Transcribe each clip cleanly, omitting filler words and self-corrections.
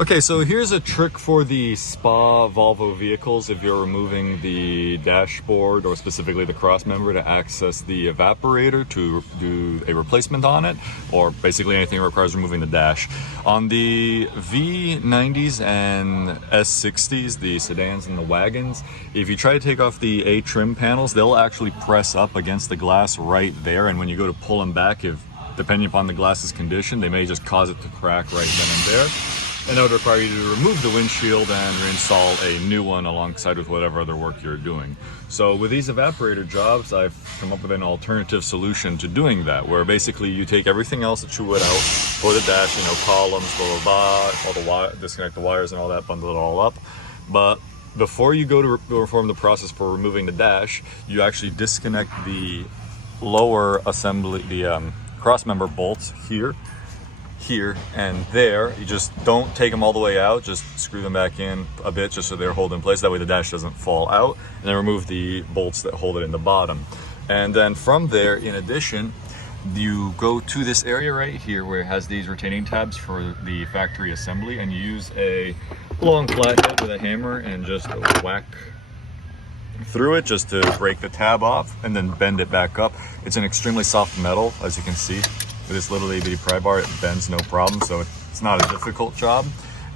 Okay, so here's a trick for the SPA Volvo vehicles if you're removing the dashboard or specifically the cross member to access the evaporator to do a replacement on it, or basically anything that requires removing the dash. On the V90s and S60s, the sedans and the wagons, if you try to take off the A trim panels, they'll actually press up against the glass right there, and when you go to pull them back, depending upon the glass's condition, they may just cause it to crack right then and there. And that would require you to remove the windshield and reinstall a new one alongside with whatever other work you're doing. So with these evaporator jobs, I've come up with an alternative solution to doing that, where basically you take everything else that you would out for the dash, columns, blah, blah, blah, all the wire, disconnect the wires and all that, bundle it all up. But before you go to perform the process for removing the dash, you actually disconnect the lower assembly, the cross member bolts here and there. You just don't take them all the way out, just screw them back in a bit just so they're holding in place, that way the dash doesn't fall out, and then remove the bolts that hold it in the bottom. And then from there, in addition, you go to this area right here where it has these retaining tabs for the factory assembly, and you use a long flathead with a hammer and just whack through it just to break the tab off and then bend it back up. It's an extremely soft metal, as you can see. With this little ABD pry bar, it bends no problem, so it's not a difficult job.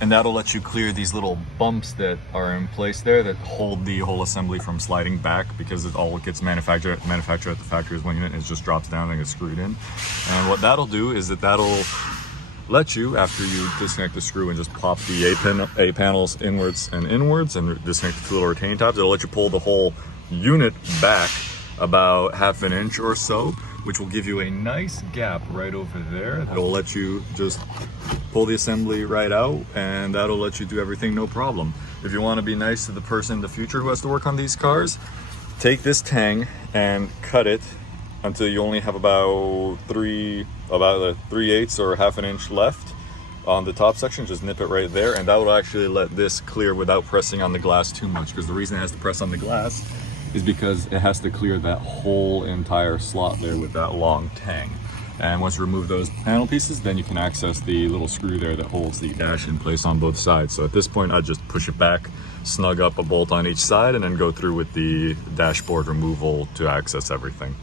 And that'll let you clear these little bumps that are in place there that hold the whole assembly from sliding back, because it all gets manufactured at the factory as one unit, and it just drops down and gets screwed in. And what that'll do is that'll let you, after you disconnect the screw and just pop the A panels inwards and disconnect the two little retaining tabs, it'll let you pull the whole unit back about ½ an inch or so, which will give you a nice gap right over there. That'll let you just pull the assembly right out, and that'll let you do everything no problem. If you want to be nice to the person in the future who has to work on these cars, take this tang and cut it until you only have about 3/8 or ½ an inch left on the top section. Just nip it right there, and that will actually let this clear without pressing on the glass too much, because the reason it has to press on the glass is because it has to clear that whole entire slot there with that long tang. And once you remove those panel pieces, then you can access the little screw there that holds the dash in place on both sides. So at this point, I just push it back, snug up a bolt on each side, and then go through with the dashboard removal to access everything.